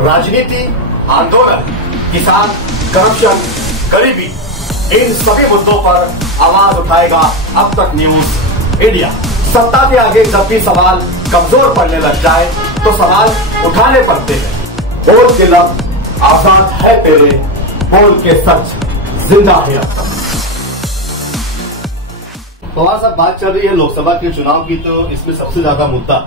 राजनीति, आंदोलन, किसान, करप्शन, गरीबी, इन सभी मुद्दों पर आवाज उठाएगा अब तक न्यूज इंडिया। सत्ता के आगे जब भी सवाल कमजोर पड़ने लग जाए तो सवाल उठाने पड़ते हैं। बोल के लफ्ज आजाद है तेरे, बोल के सच जिंदा है अब तक। पवार साहब, बात चल रही है लोकसभा के चुनाव की, तो इसमें सबसे ज्यादा मुद्दा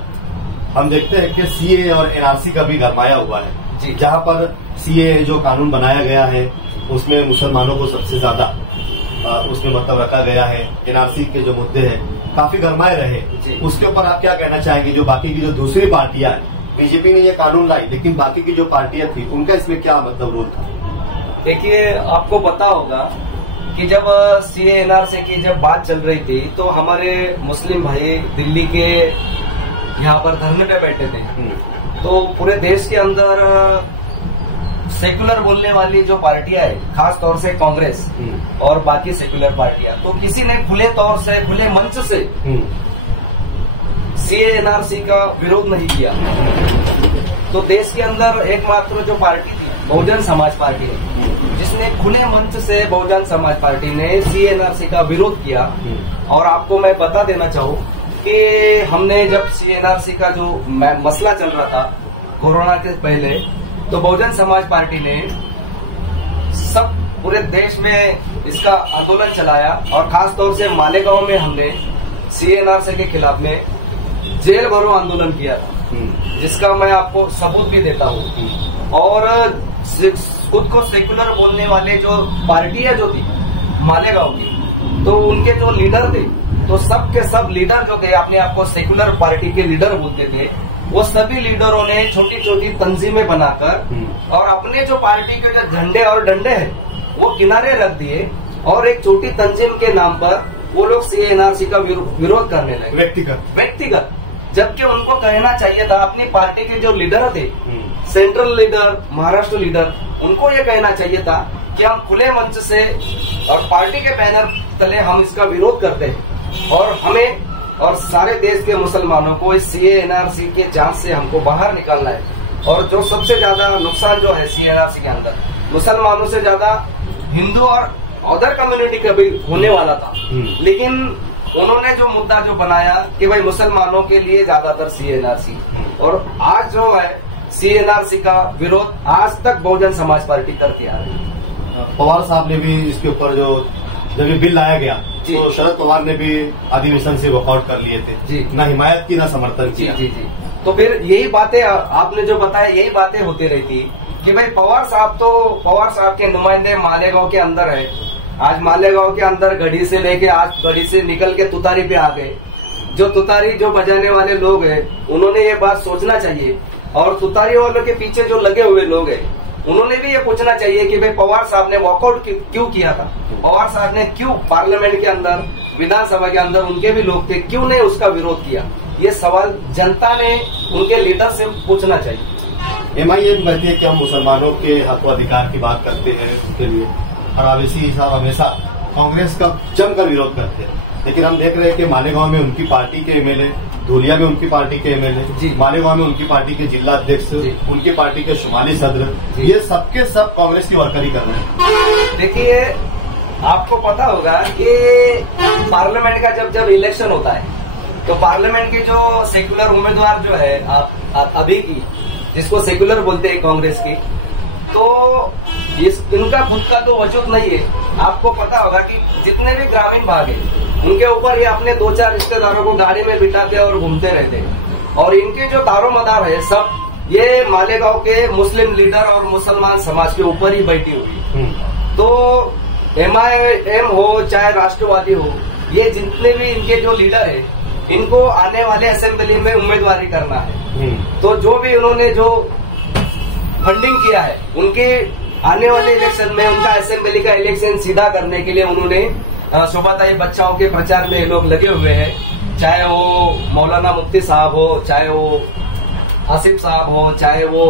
हम देखते हैं कि सीए और एनआरसी का भी गरमाया हुआ है जी। जहां पर सीए जो कानून बनाया गया है उसमें मुसलमानों को सबसे ज्यादा उसमें मतलब रखा गया है। एनआरसी के जो मुद्दे हैं काफी गरमाए रहे, उसके ऊपर आप क्या कहना चाहेंगे? जो बाकी की जो दूसरी पार्टियां हैं, बीजेपी ने ये कानून लाई, लेकिन बाकी की जो पार्टियां थी उनका इसमें क्या मतलब रोल था? देखिए, आपको पता होगा कि जब सीए एनआरसी की जब बात चल रही थी तो हमारे मुस्लिम भाई दिल्ली के यहाँ पर धरने पे बैठे थे। तो पूरे देश के अंदर सेकुलर बोलने वाली जो पार्टियां है, खास तौर से कांग्रेस और बाकी सेकुलर पार्टियां, तो किसी ने खुले तौर से, खुले मंच से सीए एनआरसी का विरोध नहीं किया। तो देश के अंदर एकमात्र जो पार्टी थी बहुजन समाज पार्टी, जिसने खुले मंच से बहुजन समाज पार्टी ने सीए एनआरसी का विरोध किया। और आपको मैं बता देना चाहूँ कि हमने जब सीए एनआरसी का जो मसला चल रहा था कोरोना के पहले, तो बहुजन समाज पार्टी ने सब पूरे देश में इसका आंदोलन चलाया और खास तौर से मालेगांव में हमने सीए एनआरसी के खिलाफ में जेल भरो आंदोलन किया था, जिसका मैं आपको सबूत भी देता हूँ। और खुद को सेकुलर बोलने वाले जो पार्टियां जो थी मालेगांव की, तो उनके जो लीडर थे, तो सब के सब लीडर जो थे अपने आप को सेकुलर पार्टी के लीडर बोलते थे, वो सभी लीडरों ने छोटी छोटी तंजीमें बनाकर और अपने जो पार्टी के जो झंडे और डंडे हैं वो किनारे रख दिए और एक छोटी तंजीम के नाम पर वो लोग सीए एनआरसी का विरोध करने लगे व्यक्तिगत। जबकि उनको कहना चाहिए था, अपनी पार्टी के जो लीडर थे, सेंट्रल लीडर, महाराष्ट्र लीडर, उनको ये कहना चाहिए था कि हम खुले मंच से और पार्टी के बैनर तले हम इसका विरोध करते हैं और हमें और सारे देश के मुसलमानों को इस सीए एनआरसी के जांच से हमको बाहर निकालना है। और जो सबसे ज्यादा नुकसान जो है सीए एनआरसी के अंदर, मुसलमानों से ज्यादा हिंदू और अदर कम्युनिटी का भी होने वाला था, लेकिन उन्होंने जो मुद्दा जो बनाया कि भाई मुसलमानों के लिए ज्यादातर सीए एनआरसी, और आज जो है सीए एनआरसी का विरोध आज तक बहुजन समाज पार्टी करती आ रही है। पवार साहब ने भी इसके ऊपर जब ये बिल लाया गया तो शरद पवार ने भी अधिवेशन से वॉकआउट कर लिए थे, ना हिमायत की ना समर्थन किया। जी। तो फिर यही बातें आपने जो बताया, यही बातें होती रही थी कि भाई पवार साहब के नुमाइंदे मालेगांव के अंदर है। आज मालेगांव के अंदर गढ़ी से लेके आज गढ़ी से निकल के तुतारी पे आ गए। जो तुतारी जो बजाने वाले लोग हैं उन्होंने ये बात सोचना चाहिए, और तुतारी वालों के पीछे जो लगे हुए लोग हैं उन्होंने भी ये पूछना चाहिए कि भाई पवार साहब ने वॉकआउट क्यों किया था, पवार साहब ने क्यों पार्लियामेंट के अंदर, विधानसभा के अंदर उनके भी लोग थे, क्यों नहीं उसका विरोध किया। ये सवाल जनता ने उनके लीडर से पूछना चाहिए। एमआईएम कहती है कि हम मुसलमानों के हक अधिकार की बात करते हैं, उसके लिए फरावेसी साहब हमेशा कांग्रेस का जमकर विरोध करते हैं, लेकिन हम देख रहे हैं कि मालेगांव में उनकी पार्टी के एमएलए, धुलिया में उनकी पार्टी के एमएलए, मालेगांव में उनकी पार्टी के जिला अध्यक्ष, उनकी पार्टी के शुमाली सदर, ये सबके सब कांग्रेस की वर्करी कर रहे हैं। देखिए, आपको पता होगा कि पार्लियामेंट का जब इलेक्शन होता है तो पार्लियामेंट के जो सेकुलर उम्मीदवार जो है अभी की, जिसको सेकुलर बोलते हैं कांग्रेस की, तो इनका खुद का तो वजूद नहीं है। आपको पता होगा कि जितने भी ग्रामीण भाग है उनके ऊपर ये अपने 2-4 रिश्तेदारों को गाड़ी में बिठाते और घूमते रहते हैं, और इनके जो दारो मदार है सब ये मालेगांव के मुस्लिम लीडर और मुसलमान समाज के ऊपर ही बैठी हुई। तो एमआईएम हो चाहे राष्ट्रवादी हो, ये जितने भी इनके जो लीडर है इनको आने वाले असेंबली में उम्मीदवारी करना है। तो जो भी उन्होंने जो फंडिंग किया है, उनके आने वाले इलेक्शन में उनका असेंबली का इलेक्शन सीधा करने के लिए उन्होंने शोभाताई बच्चाओं के प्रचार में लोग लगे हुए हैं, चाहे वो मौलाना मुफ्ती साहब हो, चाहे वो आसिफ साहब हो, चाहे वो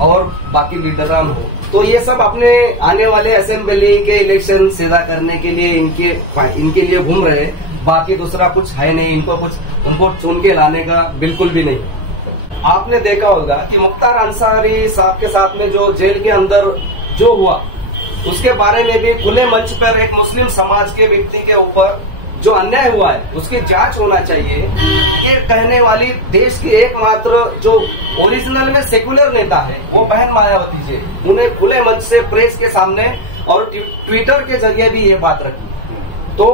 और बाकी लीडरान हो। तो ये सब अपने आने वाले असेंबली के इलेक्शन सीधा करने के लिए इनके लिए घूम रहे, बाकी दूसरा कुछ है नहीं, उनको चुन के लाने का बिल्कुल भी नहीं। आपने देखा होगा कि मुख्तार अंसारी साहब के साथ में जो जेल के अंदर जो हुआ, उसके बारे में भी खुले मंच पर एक मुस्लिम समाज के व्यक्ति के ऊपर जो अन्याय हुआ है उसकी जांच होना चाहिए। ये कहने वाली देश की एकमात्र जो ओरिजिनल में सेकुलर नेता है वो बहन मायावती जी, उन्हें खुले मंच से प्रेस के सामने और ट्विटर के जरिए भी ये बात रखी। तो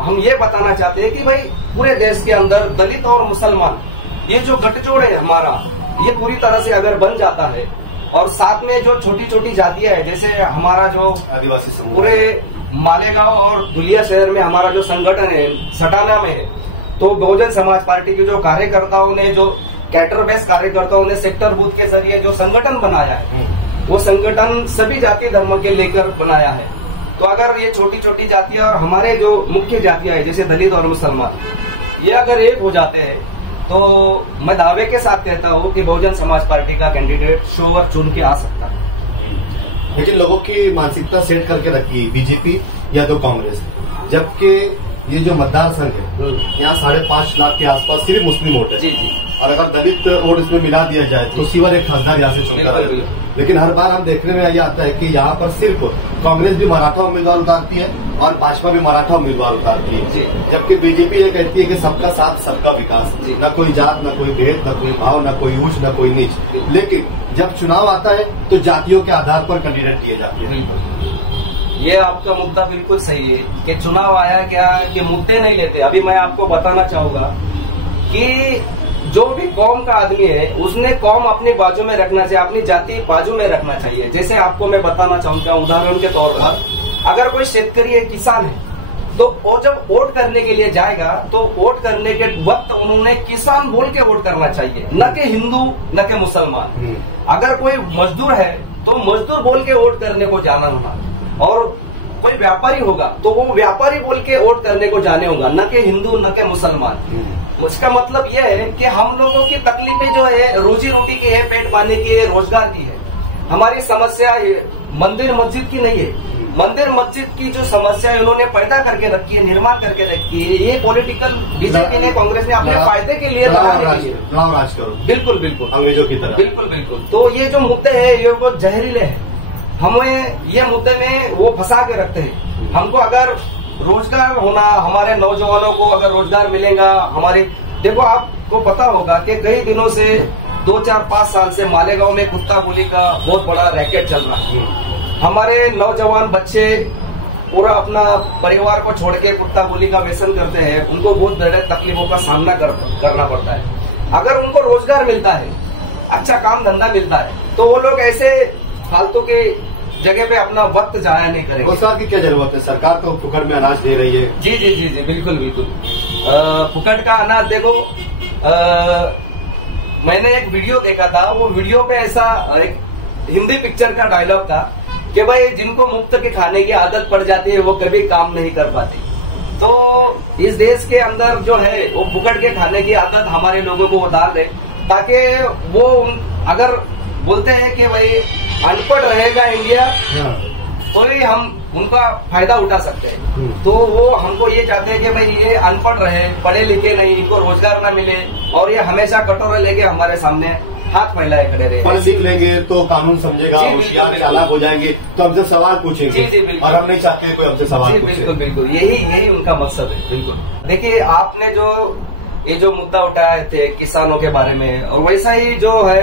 हम ये बताना चाहते हैं कि भाई पूरे देश के अंदर दलित और मुसलमान ये जो गठजोड़ है हमारा, ये पूरी तरह से अगर बन जाता है और साथ में जो छोटी छोटी जातियां है, जैसे हमारा जो आदिवासी समूह पूरे मालेगांव और दुलिया शहर में हमारा जो संगठन है सटाना में है, तो बहुजन समाज पार्टी के जो कार्यकर्ताओं ने, जो कैटर बेस कार्यकर्ताओं ने सेक्टर बूथ के जरिए जो संगठन बनाया है, वो संगठन सभी जाति धर्म के लेकर बनाया है। तो अगर ये छोटी छोटी जातियां और हमारे जो मुख्य जातियां है जैसे दलित और मुसलमान, ये अगर एक हो जाते हैं तो मैं दावे के साथ कहता हूँ कि बहुजन समाज पार्टी का कैंडिडेट श्योर चुन के आ सकता है। लेकिन लोगों की मानसिकता सेट करके रखी बीजेपी या तो कांग्रेस, जबकि ये जो मतदार संघ है यहाँ 5.5 लाख के आसपास सिर्फ मुस्लिम वोट है। जी जी। और अगर दलित वोट इसमें मिला दिया जाए तो सीवर एक खासदार यहाँ से चुनकर आए। लेकिन हर बार हम देखने में यह आता है कि यहाँ पर सिर्फ कांग्रेस भी मराठा उम्मीदवार उतारती है और भाजपा भी मराठा उम्मीदवार उतारती है, जबकि बीजेपी ये कहती है कि सबका साथ सबका विकास, न कोई जात, न कोई भेद, न कोई भाव, न कोई ऊंच, न कोई नीच। लेकिन जब चुनाव आता है तो जातियों के आधार पर कैंडिडेट दिए जाते हैं। ये आपका मुद्दा बिल्कुल सही है कि चुनाव आया क्या कि मुद्दे नहीं लेते। अभी मैं आपको बताना चाहूंगा कि जो भी कौम का आदमी है उसने कौम अपनी बाजू में रखना चाहिए, अपनी जाति बाजू में रखना चाहिए। जैसे आपको मैं बताना चाहूंगा उदाहरण के तौर पर, अगर कोई शेतकरी है, किसान है, तो वो जब वोट करने के लिए जाएगा तो वोट करने के वक्त उन्होंने किसान बोल के वोट करना चाहिए, न कि हिंदू न कि मुसलमान। अगर कोई मजदूर है तो मजदूर बोल के वोट करने को जाना होगा, और कोई व्यापारी होगा तो वो व्यापारी बोल के वोट करने को जाने होगा, न कि हिंदू न कि मुसलमान। उसका मतलब यह है कि हम लोगों की तकलीफें जो है रोजी रोटी की है, पेट पाने की है, रोजगार की है। हमारी समस्या मंदिर मस्जिद की नहीं है। मंदिर मस्जिद की जो समस्या इन्होंने पैदा करके रखी है, निर्माण करके रखी है, ये पॉलिटिकल बीजेपी ने, कांग्रेस ने अपने फायदे के लिए राज करो। बिल्कुल बिल्कुल अंग्रेजों की तरह। बिल्कुल बिल्कुल। तो ये जो मुद्दे है ये बहुत जहरीले हैं, हमें ये मुद्दे में वो फंसा के रखते हैं। हमको अगर रोजगार होना, हमारे नौजवानों को अगर रोजगार मिलेगा, हमारे देखो आपको पता होगा कि कई दिनों से 2, 4, 5 साल से मालेगांव में कुत्ता गोली का बहुत बड़ा रैकेट चल रहा है। हमारे नौजवान बच्चे पूरा अपना परिवार को छोड़ के कुत्ता गोली का व्यसन करते हैं, उनको बहुत बड़े तकलीफों का सामना करना पड़ता है। अगर उनको रोजगार मिलता है, अच्छा काम धंधा मिलता है, तो वो लोग ऐसे फालतू के जगह पे अपना वक्त जाया नहीं करेंगे। रोजगार की क्या जरूरत है? सरकार तो फुकट में अनाज दे रही है। जी जी जी जी, बिल्कुल बिल्कुल। फुकट का अनाज देखो, मैंने एक वीडियो देखा था, वो वीडियो पे ऐसा एक हिंदी पिक्चर का डायलॉग था कि भाई जिनको मुफ्त के खाने की आदत पड़ जाती है वो कभी काम नहीं कर पाते। तो इस देश के अंदर जो है वो फुकट के खाने की आदत हमारे लोगों को वो डाल दे, ताकि वो अगर बोलते हैं कि भाई अनपढ़ रहेगा इंडिया तो ही हम उनका फायदा उठा सकते हैं। तो वो हमको ये चाहते हैं कि भाई ये अनपढ़ रहे, पढ़े लिखे नहीं, इनको रोजगार ना मिले और ये हमेशा कटोरे लेके हमारे सामने हाथ फैलाए खड़े रहे। पढ़ लिख लेंगे तो कानून समझेगा, होशियार चालाक हो जाएंगे तो हमसे सवाल पूछेंगे, और हम नहीं चाहते कोई हमसे सवाल पूछे। बिल्कुल बिल्कुल, यही उनका मकसद है। बिल्कुल। देखिए आपने ये जो मुद्दा उठाए थे किसानों के बारे में, और वैसा ही जो है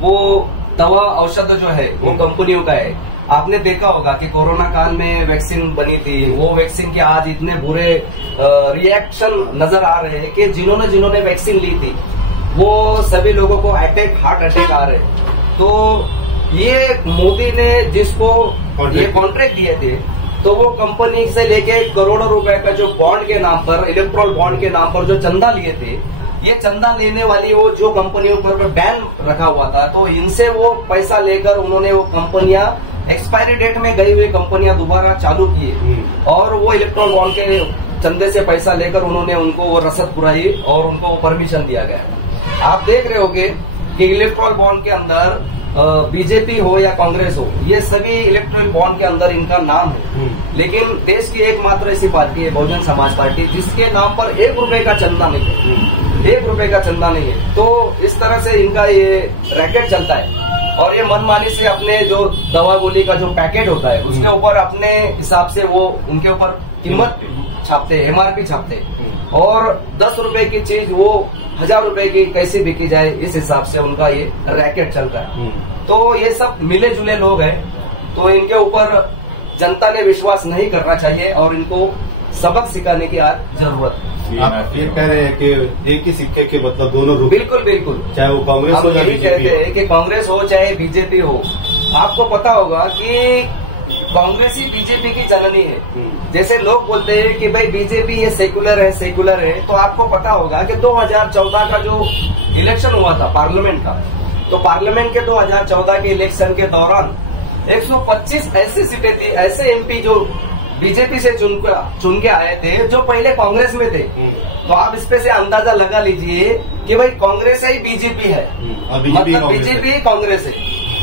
वो दवा औषध जो है वो कंपनियों का है। आपने देखा होगा कि कोरोना काल में वैक्सीन बनी थी, वो वैक्सीन के आज इतने बुरे रिएक्शन नजर आ रहे हैं कि जिन्होंने वैक्सीन ली थी वो सभी लोगों को हार्ट अटैक आ रहे। तो ये मोदी ने जिसको ये कॉन्ट्रैक्ट दिए थे, तो वो कंपनी से लेके करोड़ों रुपए का जो बॉन्ड के नाम पर, इलेक्ट्रोल बॉन्ड के नाम पर जो चंदा लिए थे, ये चंदा लेने वाली वो जो कंपनियों पर बैन रखा हुआ था, तो इनसे वो पैसा लेकर उन्होंने वो कंपनियां एक्सपायरी डेट में गई हुई कंपनियां दोबारा चालू किए, और वो इलेक्ट्रोल बॉन्ड के चंदे से पैसा लेकर उन्होंने उनको वो रसद पुराई और उनको वो परमिशन दिया गया। आप देख रहे होगे कि इलेक्ट्रोल बॉन्ड के अंदर बीजेपी हो या कांग्रेस हो, ये सभी इलेक्ट्रल बॉन्ड के अंदर इनका नाम है, लेकिन देश की एकमात्र ऐसी पार्टी है बहुजन समाज पार्टी जिसके नाम पर 1 रुपए का चंदा नहीं है, 1 रुपए का चंदा नहीं है। तो इस तरह से इनका ये रैकेट चलता है और ये मनमानी से अपने जो दवा गोली का जो पैकेट होता है उसके ऊपर अपने हिसाब से वो उनके ऊपर कीमत छापते, MRP छापते, और 10 रुपए की चीज वो 1000 रुपए की कैसे बिकी जाए इस हिसाब से उनका ये रैकेट चलता है। तो ये सब मिले जुले लोग हैं, तो इनके ऊपर जनता ने विश्वास नहीं करना चाहिए और इनको सबक सिखाने की आज जरूरत है। आप ये कह रहे हैं कि एक ही सिक्के के मतलब दोनों रूप? बिल्कुल बिल्कुल, चाहे वो कांग्रेस हो या बीजेपी कहते हैं कि कांग्रेस हो चाहे बीजेपी हो। आपको पता होगा कि कांग्रेस ही बीजेपी की जननी है। जैसे लोग बोलते हैं कि भाई बीजेपी ये सेकुलर है, सेकुलर है, तो आपको पता होगा कि 2014 का जो इलेक्शन हुआ था पार्लियामेंट का, तो पार्लियामेंट के 2014 के इलेक्शन के दौरान 125 ऐसी सीटें थी, ऐसे MP जो बीजेपी से चुन के आए थे जो पहले कांग्रेस में थे। तो आप इस पे से अंदाजा लगा लीजिए कि भाई कांग्रेस ही बीजेपी है, मतलब बीजेपी कांग्रेस है।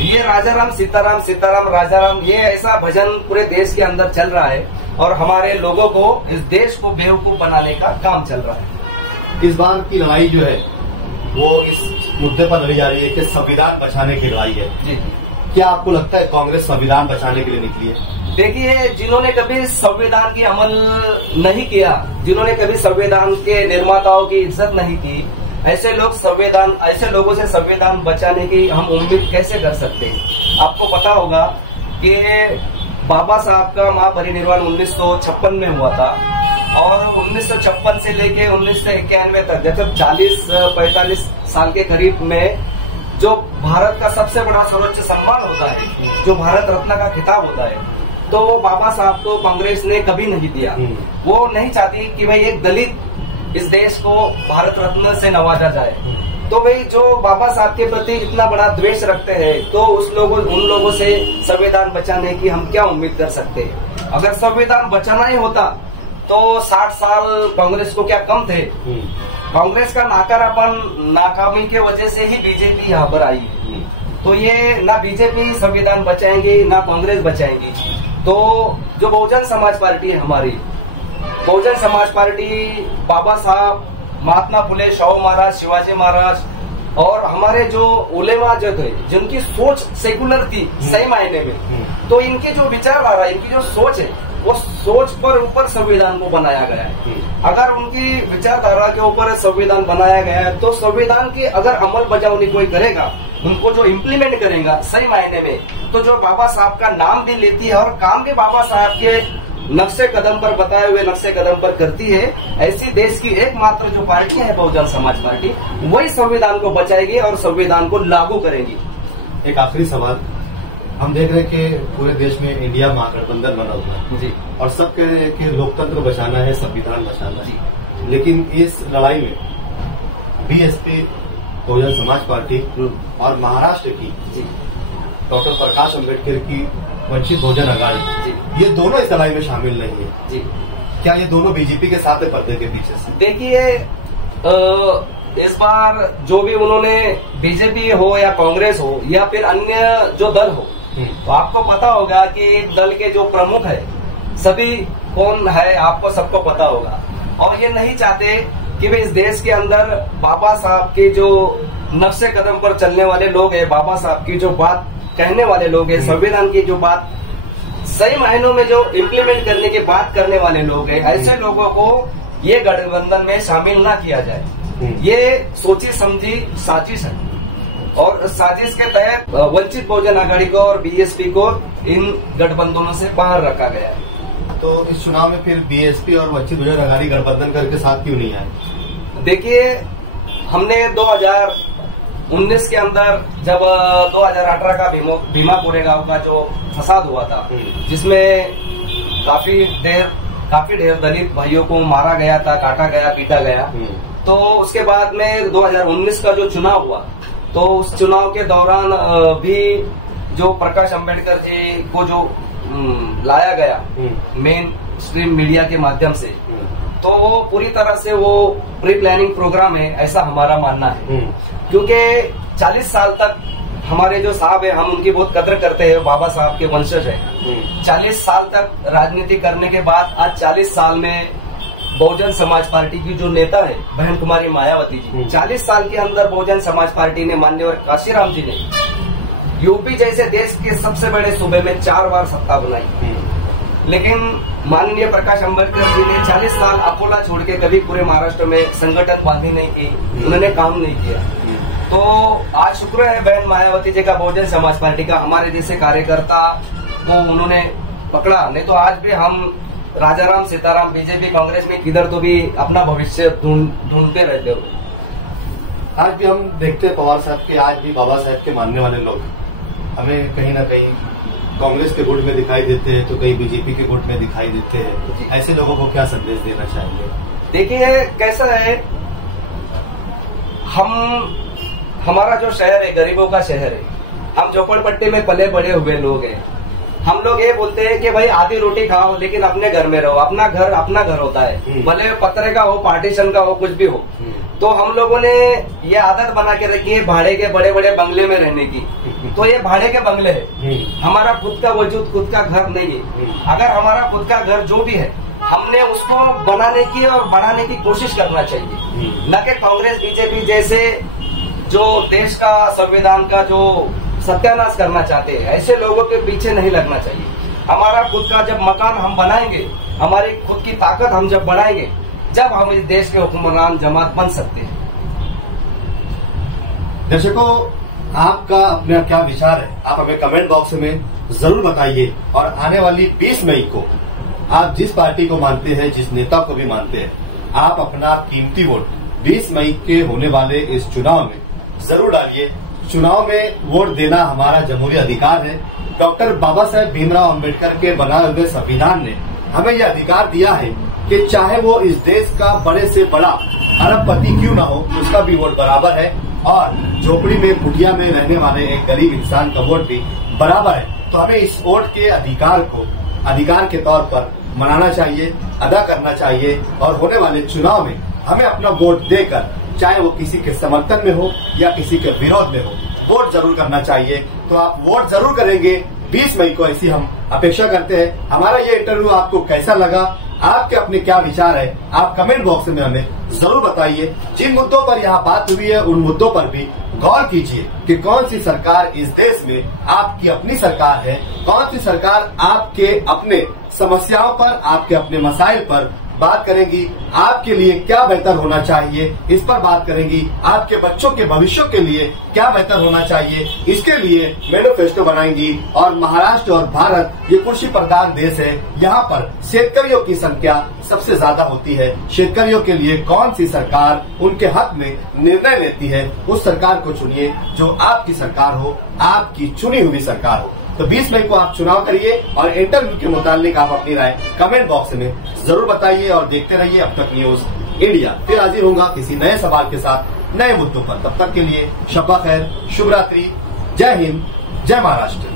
ये राजाराम सीताराम, सीताराम राजाराम, ये ऐसा भजन पूरे देश के अंदर चल रहा है और हमारे लोगों को, इस देश को बेवकूफ बनाने का काम चल रहा है। इस बार की लड़ाई जो है वो इस मुद्दे पर लड़ी जा रही है कि संविधान बचाने की लड़ाई है। जी, क्या आपको लगता है कांग्रेस संविधान बचाने के लिए निकली है? देखिए, जिन्होंने कभी संविधान की अमल नहीं किया, जिन्होंने कभी संविधान के निर्माताओं की इज्जत नहीं की, ऐसे लोगों से संविधान बचाने की हम उम्मीद कैसे कर सकते हैं? आपको पता होगा कि बाबा साहब का महापरिनिर्वाण 1956 में हुआ था और 1956 से लेके 1991 तक, जब 40-45 साल के करीब में जो भारत का सबसे बड़ा सर्वोच्च सम्मान होता है, जो भारत रत्न का खिताब होता है, तो वो बाबा साहब को कांग्रेस ने कभी नहीं दिया। वो नहीं चाहती कि भाई एक दलित इस देश को भारत रत्न से नवाजा जाए। तो भाई जो बाबा साहब के प्रति इतना बड़ा द्वेष रखते हैं, तो उन लोगों से संविधान बचाने की हम क्या उम्मीद कर सकते हैं? अगर संविधान बचाना ही होता तो 60 साल कांग्रेस को क्या कम थे? कांग्रेस का नाकामी के वजह से ही बीजेपी यहाँ पर आई है। तो ये ना बीजेपी संविधान बचाएंगी ना कांग्रेस बचाएंगी। तो जो बहुजन समाज पार्टी है हमारी, बहुजन समाज पार्टी बाबा साहब, महात्मा फुले, शाहू महाराज, शिवाजी महाराज और हमारे जो उलेमा जो थे, जिनकी सोच सेकुलर थी सही मायने में, तो इनके जो विचारधारा, इनकी जो सोच है, वो सोच पर ऊपर संविधान को बनाया गया है। अगर उनकी विचारधारा के ऊपर संविधान बनाया गया है, तो संविधान की अगर अमल बजावनी कोई करेगा, उनको जो इम्प्लीमेंट करेगा सही मायने में, तो जो बाबा साहब का नाम भी लेती है और काम भी बाबा साहब के नक्शे कदम पर बताए हुए नक्शे कदम पर करती है, ऐसी देश की एकमात्र जो पार्टी है बहुजन समाज पार्टी, वही संविधान को बचाएगी और संविधान को लागू करेगी। एक आखिरी सवाल, हम देख रहे हैं कि पूरे देश में इंडिया महागठबंधन बना हुआ है जी, और सब कह रहे हैं कि लोकतंत्र बचाना है, संविधान बचाना है, लेकिन इस लड़ाई में BSP बहुजन समाज पार्टी और महाराष्ट्र की डॉक्टर प्रकाश अम्बेडकर की वंचित बहुजन अघाड़ी, ये दोनों इस लड़ाई में शामिल नहीं है जी। क्या ये दोनों बीजेपी के साथ है पर्दे के पीछे से? देखिए, इस बार जो भी उन्होंने बीजेपी हो या कांग्रेस हो या फिर अन्य जो दल हो, तो आपको पता होगा कि दल के जो प्रमुख है सभी कौन है, आपको सबको पता होगा। और ये नहीं चाहते कि वे इस देश के अंदर बाबा साहब के जो नक्शे कदम पर चलने वाले लोग हैं, बाबा साहब की जो बात कहने वाले लोग हैं, संविधान की जो बात सही मायनों में जो इम्प्लीमेंट करने की बात करने वाले लोग हैं, ऐसे लोगों को ये गठबंधन में शामिल ना किया जाए। ये सोची समझी साजिश है और साजिश के तहत वंचित बहुजन आघाड़ी को और BSP को इन गठबंधनों से बाहर रखा गया है। तो इस चुनाव में फिर BSP और वंचित बहुजन आघाड़ी गठबंधन करके साथ क्यों नहीं आए? देखिए, हमने 2019 के अंदर जब 2018 का भीमा कोरेगांव का जो फसाद हुआ था, जिसमें काफी ढेर दलित भाइयों को मारा गया था, काटा गया, पीटा गया, तो उसके बाद में 2019 का जो चुनाव हुआ, तो उस चुनाव के दौरान भी जो प्रकाश अम्बेडकर जी को जो लाया गया मेन स्ट्रीम मीडिया के माध्यम से, तो वो पूरी तरह से वो प्री प्लानिंग प्रोग्राम है, ऐसा हमारा मानना है। क्योंकि 40 साल तक हमारे जो साहब है, हम उनकी बहुत कदर करते हैं, बाबा साहब के वंशज है, 40 साल तक राजनीति करने के बाद आज 40 साल में बहुजन समाज पार्टी की जो नेता है बहन कुमारी मायावती जी, 40 साल के अंदर बहुजन समाज पार्टी ने माननीय काशीराम जी ने यूपी जैसे देश के सबसे बड़े सूबे में 4 बार सत्ता बनाई। लेकिन माननीय प्रकाश अंबेडकर जी ने 40 साल अकोला छोड़ के कभी पूरे महाराष्ट्र में संगठन बांधी नहीं की, उन्होंने काम नहीं किया। तो आज शुक्र है बहन मायावती जी का बहुजन समाज पार्टी का हमारे जैसे कार्यकर्ता को उन्होंने पकड़ा, नहीं तो आज भी हम राजाराम सीताराम बीजेपी कांग्रेस में किधर तो भी अपना भविष्य ढूंढते रहते हो। आज भी हम देखते हैं पवार साहब के, आज भी बाबा साहब के मानने वाले लोग हमें कहीं ना कहीं कांग्रेस के गुट में दिखाई देते हैं तो कहीं बीजेपी के गुट में दिखाई देते हैं। ऐसे लोगों को क्या संदेश देना चाहेंगे? देखिए कैसा है, हमारा जो शहर है गरीबों का शहर है, हम झोपड़पट्टी में पले बड़े हुए लोग हैं। हम लोग ये बोलते हैं कि भाई आधी रोटी खाओ लेकिन अपने घर में रहो। अपना घर होता है, भले पत्थर का हो, पार्टीशन का हो, कुछ भी हो। तो हम लोगों ने ये आदत बना के रखी है भाड़े के बड़े बड़े बंगले में रहने की। तो ये भाड़े के बंगले है, हमारा खुद का वजूद, खुद का घर नहीं है। अगर हमारा खुद का घर जो भी है हमने उसको बनाने की और बढ़ाने की कोशिश करना चाहिए, न कि कांग्रेस बीजेपी जैसे जो देश का संविधान का जो सत्यानाश करना चाहते हैं ऐसे लोगों के पीछे नहीं लगना चाहिए। हमारा खुद का जब मकान हम बनाएंगे, हमारी खुद की ताकत हम जब बढ़ाएंगे, जब हम इस देश के हुक्मरान जमात बन सकते हैं। दर्शकों, आपका अपना क्या विचार है आप हमें कमेंट बॉक्स में जरूर बताइए। और आने वाली 20 मई को आप जिस पार्टी को मानते हैं, जिस नेता को भी मानते हैं, आप अपना कीमती वोट 20 मई के होने वाले इस चुनाव में जरूर डालिए। चुनाव में वोट देना हमारा जमहूरी अधिकार है। डॉक्टर बाबा साहेब भीमराव अम्बेडकर के बनाए हुए संविधान ने हमें यह अधिकार दिया है कि चाहे वो इस देश का बड़े से बड़ा अरबपति क्यों ना हो, उसका भी वोट बराबर है। और झोपड़ी में कुटिया में रहने वाले एक गरीब इंसान का वोट भी बराबर है। तो हमें इस वोट के अधिकार को अधिकार के तौर पर मनाना चाहिए, अदा करना चाहिए। और होने वाले चुनाव में हमें अपना वोट देकर, चाहे वो किसी के समर्थन में हो या किसी के विरोध में हो, वोट जरूर करना चाहिए। तो आप वोट जरूर करेंगे 20 मई को, ऐसी हम अपेक्षा करते हैं। हमारा ये इंटरव्यू आपको कैसा लगा, आपके अपने क्या विचार है, आप कमेंट बॉक्स में हमें जरूर बताइए। जिन मुद्दों पर यहाँ बात हुई है उन मुद्दों पर भी गौर कीजिए कि कौन सी सरकार इस देश में आपकी अपनी सरकार है, कौन सी सरकार आपके अपने समस्याओं पर, आपके अपने मसाइल पर बात करेंगी, आपके लिए क्या बेहतर होना चाहिए इस पर बात करेंगी, आपके बच्चों के भविष्य के लिए क्या बेहतर होना चाहिए इसके लिए मैनिफेस्टो बनाएंगी। और महाराष्ट्र और भारत ये कृषि प्रधान देश है, यहाँ पर शेतकरियों की संख्या सबसे ज्यादा होती है। शेतकरियों के लिए कौन सी सरकार उनके हक में निर्णय लेती है, उस सरकार को चुनिए जो आपकी सरकार हो, आपकी चुनी हुई सरकार हो। तो 20 मई को आप चुनाव करिए और इंटरव्यू के मुताबिक आप अपनी राय कमेंट बॉक्स में जरूर बताइए। और देखते रहिए अब तक न्यूज इंडिया। फिर हाजिर होगा किसी नए सवाल के साथ, नए मुद्दों पर। तब तक के लिए शब्बा खैर, शुभ रात्रि, जय हिंद, जय महाराष्ट्र।